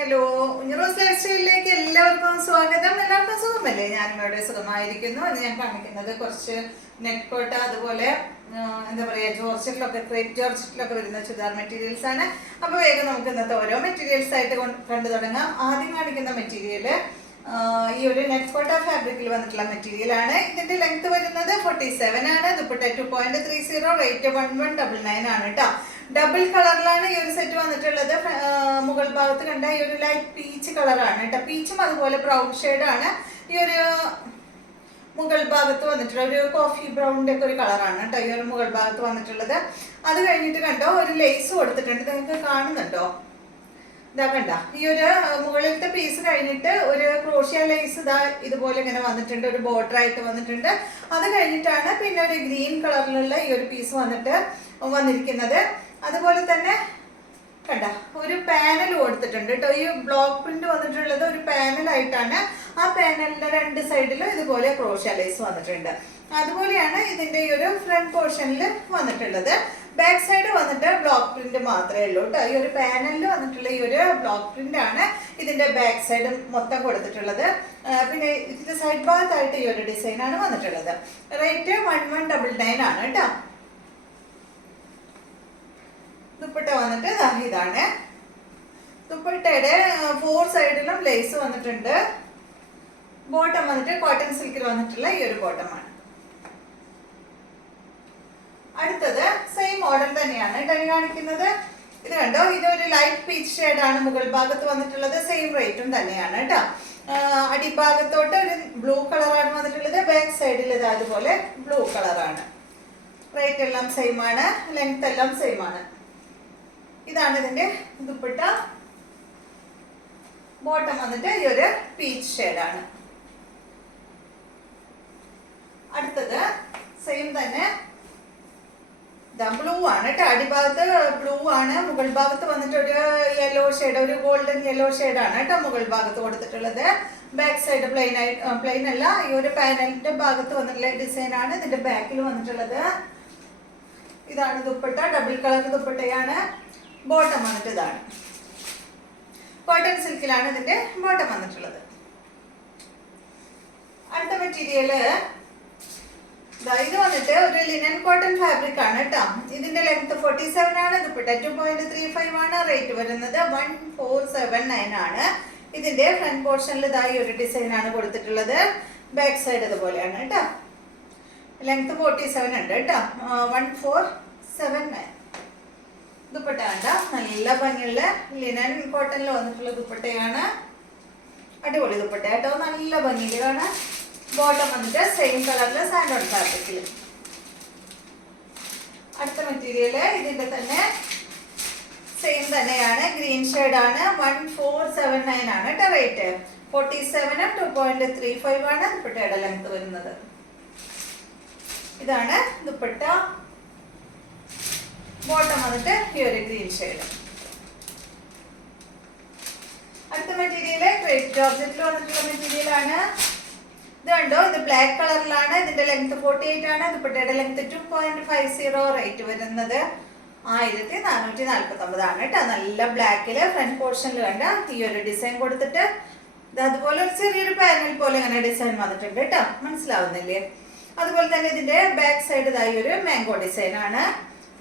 Hello, ഉഞ്ഞറോസ് life സ്റ്റൈലിലേക്ക് എല്ലാവർക്കും സ്വാഗതം. എല്ലാവർക്കും സുഖമല്ലേ? ഞാനും ഇവിടെ സുഖമായിരിക്കുന്നു. ഇന്ന് ഞാൻ കാണിക്കുന്നത് കുറച്ച് നെക്ക് കോട്ട, അതുപോലെ എന്താ പറയുക, ജോർജറ്റിലൊക്കെ ക്രേപ്പ് ജോർജറ്റിലൊക്കെ വരുന്ന ചുരിദാർ മെറ്റീരിയൽസ് ആണ്. അപ്പോൾ വേഗം നമുക്ക് ഇന്നത്തെ ഓരോ മെറ്റീരിയൽസ് ആയിട്ട് കണ്ടു തുടങ്ങാം. ആദ്യം കാണിക്കുന്ന മെറ്റീരിയൽ ഈ ഒരു നെക്ക് കോട്ട ഫാബ്രിക്കിൽ വന്നിട്ടുള്ള മെറ്റീരിയൽ ആണ്. ഇതിന്റെ ലെങ്ത് വരുന്നത് 47 ആണ്. ദുപ്പട്ട 2.30, റേറ്റ് 1199 ആണ് കേട്ടോ. ഡബിൾ കളറിലാണ് ഈ ഒരു സെറ്റ് വന്നിട്ടുള്ളത്. മുകൾ ഭാഗത്ത് കണ്ട ഈ ഒരു ലൈറ്റ് പീച്ച് കളറാണ് കേട്ടോ. പീച്ചും അതുപോലെ ബ്രൗൺ ഷെയ്ഡാണ് ഈ ഒരു മുകൾ ഭാഗത്ത് വന്നിട്ടുള്ള ഒരു കോഫി ബ്രൗണിന്റെ ഒക്കെ ഒരു കളറാണ് കേട്ടോ ഈ ഒരു മുകൾ ഭാഗത്ത് വന്നിട്ടുള്ളത്. അത് കഴിഞ്ഞിട്ട് കണ്ടോ, ഒരു ലേസ് കൊടുത്തിട്ടുണ്ട്. നിങ്ങൾക്ക് കാണുന്നുണ്ടോ? ഇതാ കണ്ട, ഈ ഒരു മുകളിലത്തെ പീസ് കഴിഞ്ഞിട്ട് ഒരു ക്രോഷ്യ ലേസ് ഇതാ ഇതുപോലെ ഇങ്ങനെ വന്നിട്ടുണ്ട്, ഒരു ബോർഡർ ആയിട്ട് വന്നിട്ടുണ്ട്. അത് കഴിഞ്ഞിട്ടാണ് പിന്നെ ഒരു ഗ്രീൻ കളറിലുള്ള ഈ ഒരു പീസ് വന്നിരിക്കുന്നത്. അതുപോലെ തന്നെ കണ്ട, ഒരു പാനൽ കൊടുത്തിട്ടുണ്ട് കേട്ടോ. ഈ ബ്ലോക്ക് പ്രിന്റ് വന്നിട്ടുള്ളത് ഒരു പാനലായിട്ടാണ്. ആ പാനലിന്റെ രണ്ട് സൈഡിലും ഇതുപോലെ ക്രോഷ്യ ലേസ് വന്നിട്ടുണ്ട്. അതുപോലെയാണ് ഇതിന്റെ ഈ ഒരു ഫ്രണ്ട് പോർഷനിൽ വന്നിട്ടുള്ളത്. ബാക്ക് സൈഡ് വന്നിട്ട് ബ്ലോക്ക് പ്രിന്റ് മാത്രമേ ഉള്ളൂ കേട്ടോ. ഈ ഒരു പാനലിൽ വന്നിട്ടുള്ള ഈ ഒരു ബ്ലോക്ക് പ്രിന്റ് ആണ് ഇതിന്റെ ബാക്ക് സൈഡ് മൊത്തം കൊടുത്തിട്ടുള്ളത്. പിന്നെ ഇതിന്റെ സൈഡ് ഭാഗത്തായിട്ട് ഈ ഒരു ഡിസൈൻ ആണ് വന്നിട്ടുള്ളത്. റേറ്റ് 1199 ആണ് കേട്ടോ. ദുപ്പട്ട വന്നിട്ട് ഇതാണ്. ദുപ്പട്ടയുടെ 4 സൈഡിലും ലേസ് വന്നിട്ടുണ്ട്. ബോട്ടം വന്നിട്ട് കോട്ടൺ സിൽക്കിൽ വന്നിട്ടുള്ള ഈ ഒരു ബോട്ടമാണ്. അടുത്തത് സെയിം മോഡൽ തന്നെയാണ് കേട്ടോ കാണിക്കുന്നത്. ഇത് കണ്ടോ, ഇതൊരു ലൈറ്റ് പീച്ച് ഷെയ്ഡാണ് മുകൾ ഭാഗത്ത് വന്നിട്ടുള്ളത്. സെയിം റേറ്റും തന്നെയാണ് കേട്ടോ. അടിഭാഗത്തോട്ട് ഒരു ബ്ലൂ കളറാണ് വന്നിട്ടുള്ളത്. ബാക്ക് സൈഡിൽ ഇത് അതുപോലെ ബ്ലൂ കളറാണ്. റേറ്റ് എല്ലാം സെയിം ആണ്, ലെങ്ത് എല്ലാം സെയിം ആണ്. ഇതാണ് ഇതിന്റെ ദുപ്പട്ട. ബോട്ടം വന്നിട്ട് ഈ ഒരു പീച്ച് ഷെയ്ഡാണ്. അടുത്തത് സെയിം തന്നെ ബ്ലൂ ആണ് കേട്ടോ. അടിഭാഗത്ത് ബ്ലൂ ആണ്, മുകൾ ഭാഗത്ത് വന്നിട്ട് ഒരു യെല്ലോ ഷെയ്ഡ്, ഒരു ഗോൾഡൻ യെല്ലോ ഷെയ്ഡാണ് കേട്ടോ മുകൾ ഭാഗത്ത് കൊടുത്തിട്ടുള്ളത്. ബാക്ക് സൈഡ് പ്ലെയിൻ അല്ല, ഈ ഒരു പാനലിന്റെ ഭാഗത്ത് വന്നിട്ടുള്ള ഡിസൈൻ ആണ് ഇതിന്റെ ബാക്കിൽ വന്നിട്ടുള്ളത്. ഇതാണ് ദുപ്പട്ട, ഡബിൾ കളർ ദുപ്പട്ടയാണ്. ബോട്ടം വന്നിട്ട് ഇതാണ്. കോട്ടൺ സിൽക്കിലാണ് ഇതിന്റെ ബോട്ടം വന്നിട്ടുള്ളത്. അടുത്ത മെറ്റീരിയല് ഇത് വന്നിട്ട് ഒരു ലിനൻ കോട്ടൺ ഫാബ്രിക് ആണ് കേട്ടോ. ഇതിന്റെ ലെങ്ത് 47 ആണ്. ദുപ്പട്ട 2.35 ആണ്. റേറ്റ് വരുന്നത് 1479 ആണ്. ഇതിന്റെ ഫ്രണ്ട് പോർഷനിൽ ഇതായി ഒരു ഡിസൈൻ ആണ് കൊടുത്തിട്ടുള്ളത്. ബാക്ക് സൈഡ് ഇതുപോലെയാണ് കേട്ടോ. ലെങ്ത് 47 ഉണ്ട് കേട്ടോ. 1479. ദുപ്പട്ട കണ്ട, നല്ല ഭംഗിയുള്ള ലിനൻ കോട്ടണിൽ വന്നിട്ടുള്ള ദുപ്പട്ടയാണ്. അടിപൊളി ദുപ്പട്ട കേട്ടോ, നല്ല ഭംഗിയിലാണ്. ബോട്ടം വന്നിട്ട് സെയിം കളറില് സാൻഡോൺ ഫാബ്രിക്കിൽ. അടുത്ത മെറ്റീരിയല് ഇതിന്റെ തന്നെ സെയിം തന്നെയാണ്, ഗ്രീൻ ഷെയ്ഡാണ്. 1479 ആണ് കേട്ടോ റേറ്റ്. 47 2.35 ആണ് ദുപ്പട്ടയുടെ ലെങ്ത് വരുന്നത്. ഇതാണ് ദുപ്പട്ട. ബോട്ടം വന്നിട്ട് ഈ ഒരു ഗ്രീൻ ഷെയ്ഡ്. അടുത്ത മെറ്റീരിയല് ക്രേപ്പ് ജോർജറ്റിൽ വന്നിട്ടുള്ള മെറ്റീരിയലാണ്. ഇത് കണ്ടോ, ഇത് ബ്ലാക്ക് കളറിലാണ്. ഇതിന്റെ ലെങ്ത് 48 ആണ്. ദുപ്പട്ടയുടെ ലെങ്ത് 2.50. റേറ്റ് വരുന്നത് 1449 ആണ് കേട്ടോ. നല്ല ബ്ലാക്കില് ഫ്രണ്ട് പോർഷനിൽ കണ്ട ഈ ഒരു ഡിസൈൻ കൊടുത്തിട്ട് ഇത് അതുപോലെ ഒരു ചെറിയൊരു പാനൽ പോലെ ഇങ്ങനെ ഡിസൈൻ വന്നിട്ടുണ്ട് കേട്ടോ. മനസ്സിലാവുന്നില്ലേ? അതുപോലെ തന്നെ ഇതിന്റെ ബാക്ക് സൈഡ് ഇതായി ഒരു മാംഗോ ഡിസൈൻ ആണ്.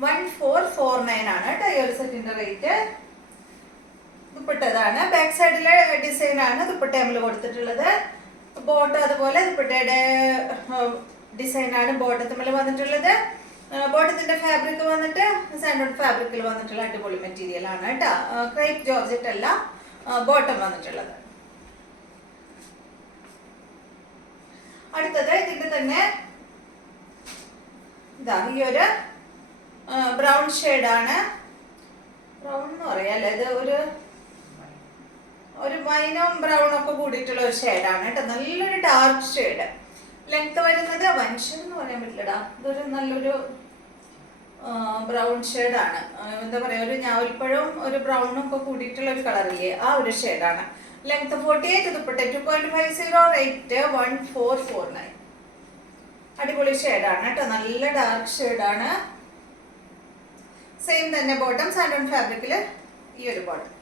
1449 ആണ് കേട്ടോ ഈ ഒരു സെറ്റിന്റെ റേറ്റ്. ദുപ്പട്ടതാണ്. ബാക്ക് സൈഡിലെ ഡിസൈൻ ആണ് ദുപ്പട്ട നമ്മൾ കൊടുത്തിട്ടുള്ളത്. ബോട്ടം അതുപോലെ ദുപ്പട്ടയുടെ ഡിസൈൻ ആണ് ബോട്ടത്തിൽ വന്നിട്ടുള്ളത്. ബോട്ടത്തിന്റെ ഫാബ്രിക് വന്നിട്ട് സാൻഡോൺ ഫാബ്രിക്കിൽ വന്നിട്ടുള്ള അടിപൊളി മെറ്റീരിയൽ ആണ് കേട്ടോ. ക്രേപ്പ് ജോർജറ്റ് അല്ല ബോട്ടം വന്നിട്ടുള്ളത്. അടുത്തത് ഇതിന്റെ തന്നെ ഇതാ ഈ ഒരു ബ്രൗൺ ഷെയ്ഡാണ്. ബ്രൗൺ എന്ന് പറയാല്ലേ, ഇത് ഒരു വൈനും ബ്രൗൺ ഒക്കെ കൂടിയിട്ടുള്ള ഒരു ഷെയ്ഡാണ് കേട്ടോ. നല്ലൊരു ഡാർക്ക് ഷെയ്ഡ്. ലെങ്ത് വരുന്നത് വൻഷൻ എന്ന് പറയാൻ പറ്റില്ലടാ, ഇതൊരു നല്ലൊരു ബ്രൗൺ ഷെയ്ഡാണ്. എന്താ പറയാ, ഒരു ഞാവൽപ്പഴവും ഒരു ബ്രൗണും ഒക്കെ കൂടിയിട്ടുള്ള ഒരു കളറില്ലേ, ആ ഒരു ഷെയ്ഡാണ്. ലെങ്ത് 48. ദുപ്പട്ട 2.50. റേറ്റ് 1449. അടിപൊളി ഷെയ്ഡാണ് കേട്ടോ, നല്ല ഡാർക്ക് ഷെയ്ഡാണ്. സെയിം തന്നെ ബോട്ടം സാൻഡോൺ ഫാബ്രിക്കിൽ ഈ ഒരു ബോട്ടം.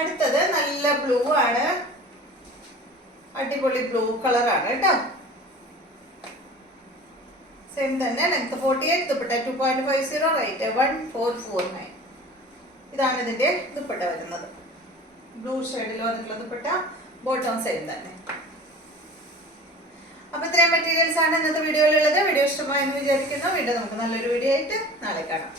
അടുത്തത് നല്ല ബ്ലൂ ആണ്, അടിപൊളി ബ്ലൂ കളറാണ് കേട്ടോ. സെയിം തന്നെ, ലെങ്ത് 48, ദുപ്പട്ട 2.50, റേറ്റ് 1449. ഇതാണ് ഇതിന്റെ ദുപ്പട്ട വരുന്നത്. ബ്ലൂ ഷെയ്ഡിൽ വന്നിട്ടുള്ള ദുപ്പട്ട, ബോട്ടം സെയിം തന്നെ. അപ്പൊ ഇത്രയും മെറ്റീരിയൽസ് ആണ് ഇന്നത്തെ വീഡിയോയിലുള്ളത്. വീഡിയോ ഇഷ്ടമായെന്ന് വിചാരിക്കുന്നു. വീണ്ടും നമുക്ക് നല്ലൊരു വീഡിയോ ആയിട്ട് നാളെ കാണാം.